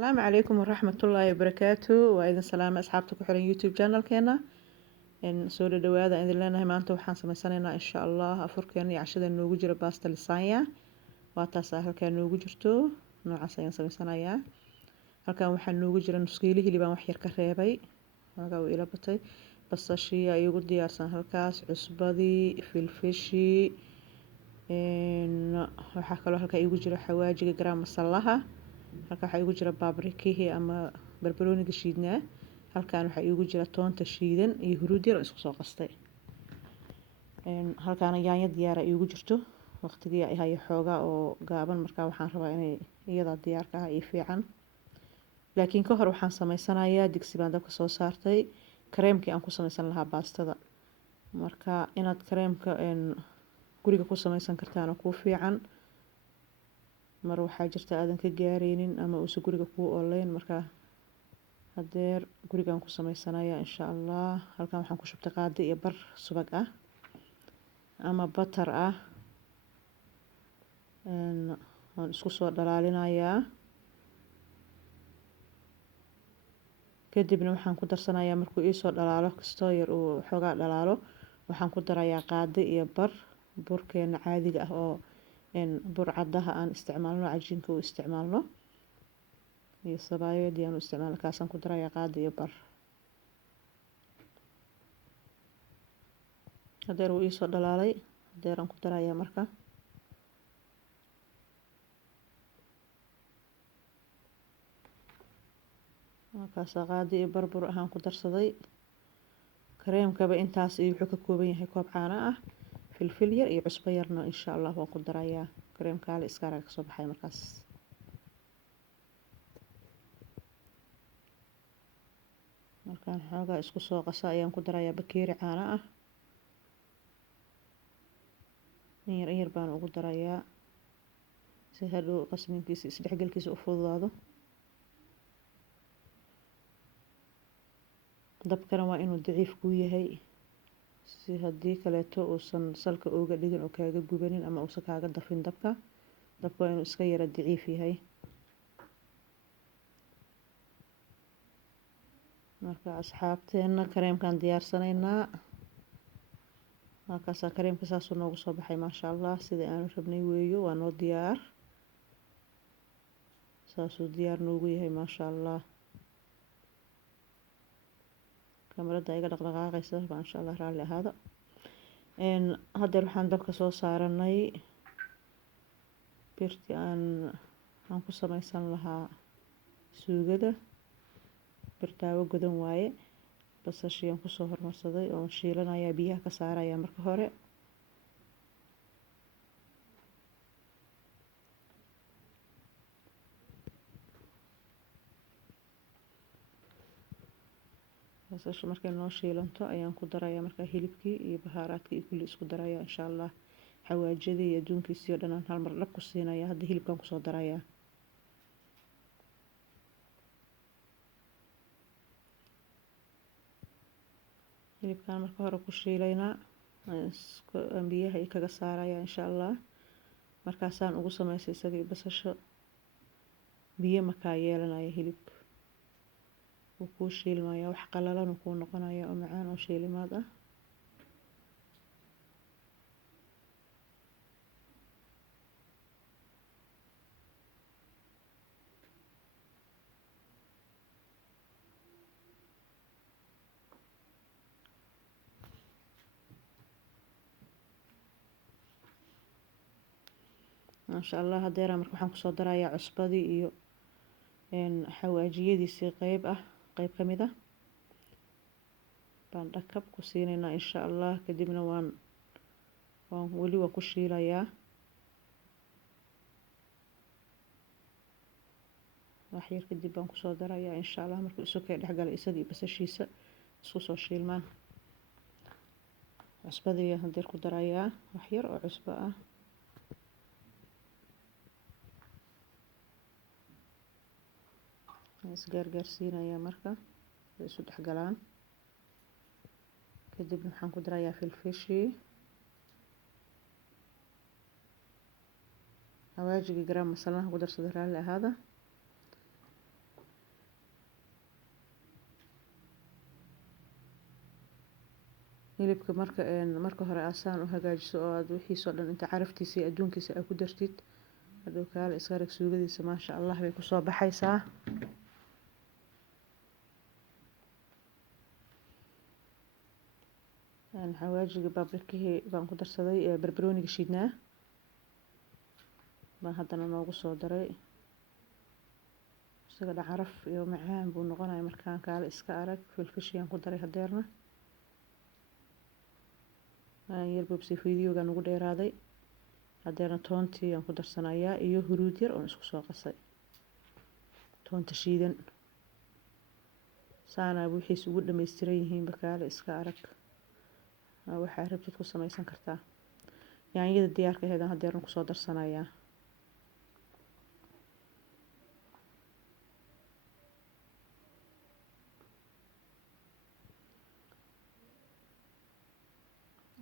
السلام عليكم ورحمة الله وبركاته. وإذن سلام أصحابتك وحرين يوتيوب channel كينا إن سورة دوادا إذن لنا همان وحان سميسانينا إن شاء الله أفركيني عشدا نوغو جرى باستا لسانيا واتاسا هلكا نوغو جرتو نوعا سيان سميسانيا هلكا وحان نوغو جرى نسكيلي هلي بان وحير كريبي هلكا وإلا بطي بساشي أيوغو ديارسان هلكاس عصبادي فلفشي إن وحاكلو هلكا أيوغو جرى حواجي جرام مسلاها halka waxa igu jira baabrikihii ama barbarooniga shiidnaa halkan waxa igu jira toonta shiidan iyo huruud yar oo isku soo qastay halkan yaanyo diyaar ah igu jirto waqtigii ay hay xooga oo gaaban marka waxaan rabaa inay iyada diyaar ka ah fiican laakiin ka hor waxaan sameysanayaa digsi baan dabka soo saartay kareemkii aan ku sameysan lahaa baastada marka inaad kareemka guriga ku sameysan kartaan ku fiican mar waxaa jirta aadan ka gaareynin ama uu guriga ku ooleyn marka hadeer gurigan ku sameysanaya insha Allah halkan waxaan ku shubtay qaado iyo bar subag ah ama butter ah aan isku soo dhalaalinayaa kadibna waxaan ku darsanayaa markuu ii soo dhalaalo kasto yar uu xogaa dhalaalo waxaan ku darayaa qaado iyo bar burkeena caadiga ah oo burcadaha aan isticmaalno cajiinka uu isticmaalno iyo sabaayadii aan isticmaalno kaasan ku darayaa qaado iyo bar hadeer uu ii soo dhalaalay hadeeraan ku darayaa marka markaas qaado iyo bar bur ahaan ku darsaday kareemkaba intaas iyo wuxuu ka kooban yahay koob caano ah filfil yar iyo cusbo yarna insha Allah waan ku darayaa kareemka la iska raag soo baxay markaas markaan xoogaa isku soo qasa ayaan ku darayaa bakeeri caano ah yar baan ugu darayaa si hadhow qasminkiisa isdhexgalkiisa u fududaado dabkana waa inuu daciif ku yahay si hadii kaleeto uusan salka uga dhigin oo kaaga gubanin ama uusan kaaga dafin dabka waa inuu iska yara daciif yahay marka asxaabteena kareemkan diyaarsanaynaa markaas kareemka saas uu noogu soo baxay maasha Allah sida aan rabnay weeyo waa noo diyaar saas uu diyaar noogu yahay maasha Allah kamarada iga dhaqdhaqaaqaysa maasha Allah raali ahaado hadeer waxaan dabka soo saaranay birti aan ku sameysan lahaa suugada birtaawo godan waaye basashiyan ku soo hormarsaday oo shiilanaya biyaha ka saaraya marka hore basasha markay noo shiilanto ayaan ku darayaa marka hilibkii iyo bahaaraadkii kulli isku darayaa insha Allah xawaajadii iyo adduunkiisii oo dhan hal mar dhab ku siinaya hadda hilibkan ku soo darayaa hilibkan marka hore ku shiilaynaa biyaha kaga saaraya insha Allah markaasaan ugu sameysay isagii basasha biyo markaa yeelanaya hilibka wuu ku shiilmaya wax qalalan ku noqonaya oo macaan oo shiilimaad ah maasha Allah hadeer marka waxaan ku soo darayaa cusbadii iyo xawaajiyadiisii qayb kamid ah baan dhakab ku siinaynaa insha Allah kadibna waan wali waa ku shiilayaa wax yar kadib baan ku soo darayaa insha Allah markuu isu kay dhexgalay isagii basashiisa isku soo shiilmaan cusbadii hadeer ku darayaa wax yar oo cusbo ah isgaargaarsiinaya marka isu dhexgalaan kadib waxaan ku darayaa filfishi xawaajiga garam masalaha ku darsaday raali ahaada hilibka marka hore asaan u hagaajiso oo aad wixiisoo dhan inta caraftiisa iyo adduunkiisa aad ku dartid hadhow kaale iska arag suugadiisa maasha allah bay kusoo baxaysaa. xawaajiga baabrikihii baan ku darsaday barbarooniga shiidnaa baan haddana noogu soo daray. isaga dhan caraf iyo macaan buu noqonaya markaan kaale iska arag. filfishiyaan ku daray hadeerna yar bobsi fiidiyooga ugu dheeraaday. hadeerna toontii aan ku darsanayaa iyo huruud yar oon isku soo qasay, toonta shiidan. saana wixiis ugu dhammaystiran yihiin bakaale iska arag. waxaa rabtid ku samaysan kartaa. yaanyada diyaarka aheed aan hadeerna kusoo darsanayaa.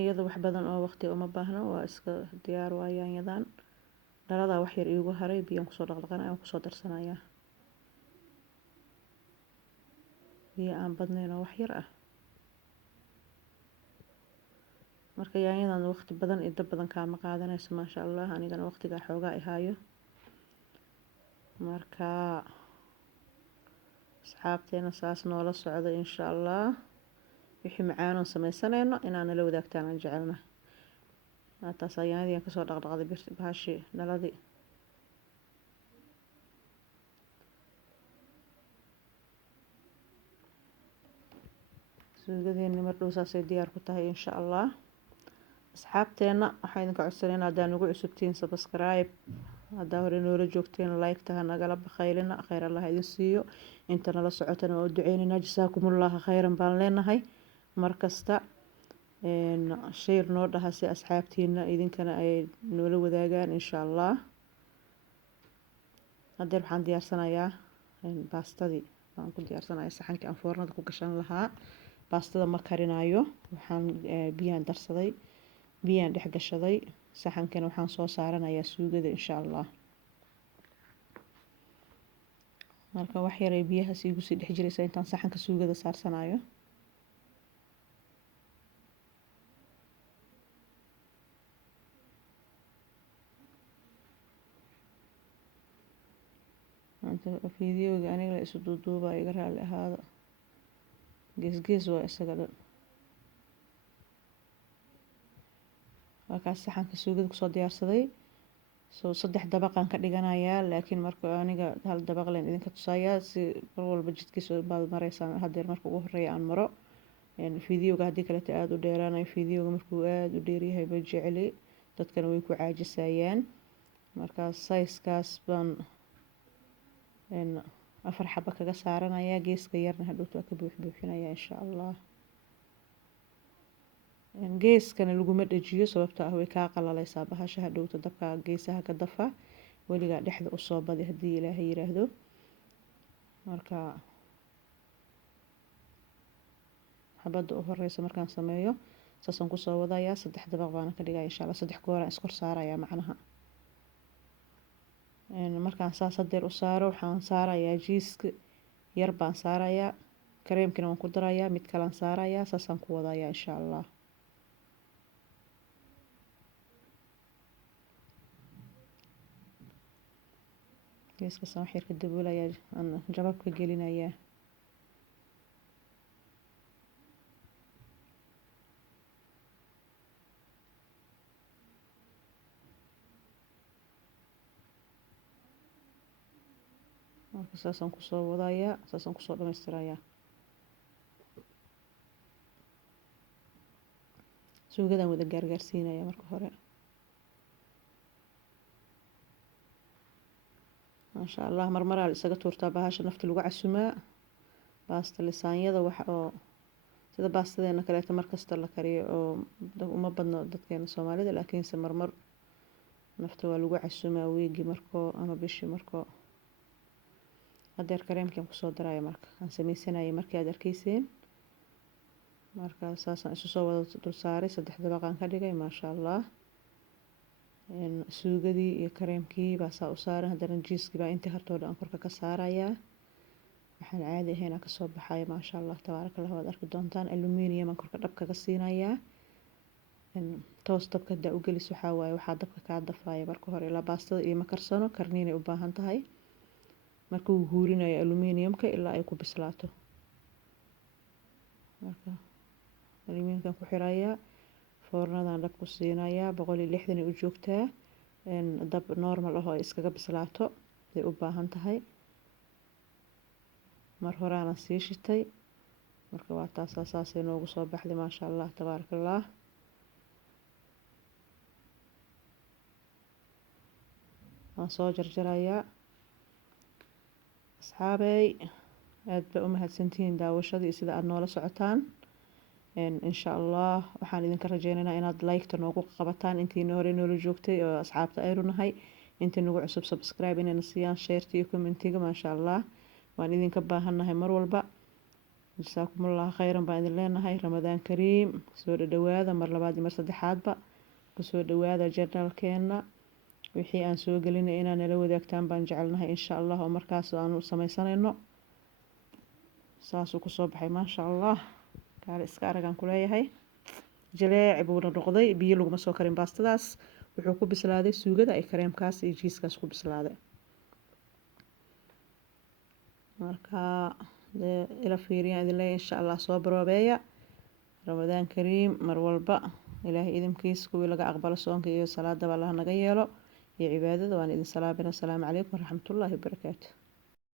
iyada wax badan oo waqti uma baahno, waa iska diyaar waa yaanyadan. dhaladaa wax yar iigu haray, biyaan kusoo dhaqdhaqanaya aan kusoo darsanayaa. biyo aan badnayn oo wax yar ah. marka yaanyadan waqti badan iyo dab badan kaama qaadanayso maasha allah. anigana waqtigaa xoogaa ihaayo. marka asxaabteena saas noola socda insha allah. wixii macaanoon samaysanayno inaan nala wadaagtaan aan jecelna. taas yaanyadii aan kasoo dhaqdhaqday bahashii dhaladii. suugadeeni mar dhow saasay diyaar ku tahay insha allah. asxaabteena waxaa idinka codsanayna haddaa nagu cusubtiin subscribe, haddaa hore noola joogteen like taha nagala bakhaylina. khayr allah idin siiyo. inta nala socotana waa u duceynayna. jasaakumullaaha khayran baan leenahay. markasta shayr noo dhaha si asxaabtiina idinkana ay noola wadaagaan insha allah. hadeer waxaan diyaarsanayaa baastadii baan ku diyaarsanayaa saxankii aan foornada ku gashan lahaa. baastada ma karinayo, waxaan biyaan darsaday, biyaan dhex gashaday. saxankana waxaan soo saaranayaa suugada insha allah. marka wax yaray biyahaas igu sii dhex jiraysa intaan saxanka suugada saarsanayo. fiidiyooga aniga la isu duuduubaa iga raali ahaada. gees waa isaga dhan. waakaas saxanka suugada kusoo diyaarsaday. soo 3 dabaqaan ka dhiganayaa, laakiin marka aniga hal dabaq leen idinka tusayaa si mar walba jidkiisa baad maraysaan. hadeer marka ugu horeeya aan maro. fiidiyooga haddii kaleeta aada u dheeraanayo. fiidiyooga markuu aada u dheeryahay ma jecli, dadkana way ku caajisayaan. markaas sayskaas baan 4 xabo kaga saaranayaa. geeska yarna hadhowta waa ka buuxinayaa insha allah. geeskana laguma dhajiyo sababtoo ah way kaa qalalaysaa bahasha. hadhowta dabka geesaha ka dafa. weligaa dhexda usoo badi haddii ilaahay yiraahdo. marka xabada u horeysa markaan sameeyo saasaan kusoo wadayaa. 3 dabaq baana ka dhigaya insha allah. 3 gooraan iskor saarayaa macnaha. markaan saas hadeer u saaro waxaan saarayaa jiiska yar baan saarayaa. kareemkina waan ku darayaa. mid kalaan saarayaa. saasaan ku wadayaa insha allah. geeskaasaan wax yar ka daboolayaa. aan jababka gelinayaa. marka saasaan kusoo wadayaa. saasaan kusoo dhamaystirayaa. suugadaan wada gaargaarsiinayaa marka hore. maasha allah. marmaraa la isaga tuurtaa bahasha nafta lagu casumaa. baasta lisaanyada wax oo sida baastadeena kaleeta markasta la kariyo oo uma badno dadkeena soomaalida, laakiinse marmar nafta waa lagu casumaa weegi markoo ama bishii markoo. hadeer kareemkiaan kusoo daraya marka aan sameysanayay markii aad arkayseen. marka saasaan isu soo wada dul saaray. 3 dabaqaan ka dhigay maasha allah. suugadii iyo kareemkii baa saa u saaran. haddana jiiskii baa intii hartoo dhan korka ka saarayaa. waxaan caadi ahayn kasoo baxaya maasha allah tabaaraka allah. waad arki doontaan aluminium aan korka dhab kaga siinayaa. toos dabka hadaa u gelis waxaa waaye waxaa dabka kaa dafaya marka hore. ilaa baastada iima karsano, karniinay u baahan tahay. marka wuu huurinayo aluminiumka ilaa ay ku bislaato. marka aluminiumkan ku xirayaa, foornadan dhab ku siinayaa. 160 ay u joogtaa. dab normal ah oo iskaga bislaato ay u baahan tahay. mar horaana sii shitay. marka waa taas saasay noogu soo baxday maasha allah tabaaraka allah. waan soo jarjarayaa. asxaabey aad ba u mahadsantihiin daawashadii sida aad noola socotaan. insha allah waxaan idinka rajeynaynaa inaad like-ta noogu qabataan intiina hore noola joogtay oo asxaabta aynu nahay. intii nagu cusub subscribe inayna siiyaan, share iyo commentiga maasha allah. waan idinka baahannahay mar walba. jasaakumullah khayran baan idin leenahay. ramadaan kariim. soo dhawaada mar labaad iyo mar saddexaadba. kusoo dhawaada janaalkeena. wixii aan soo gelinay inaan nala wadaagtaan baan jecelnahay insha allah, oo markaas aanu samaysanayno. saasuu kusoo baxay maasha allah. kaale iska aragaan ku leeyahay. jaleec buuna noqday. biyo laguma soo karin baastadaas. wuxuu ku bislaaday suugada ay kareemkaas iyo jiiskaas ku bislaaday. marka ila fiiriyaan idin leeyahay insha allah. soo baroobeeya. ramadaan kariim mar walba. ilaahay idinkiis kuwii laga aqbalo soonka iyo salaadaba allah naga yeelo iyo cibaadada. waan idin salaamina. assalaamu calaykum waraxmatullaahi wabarakaatu.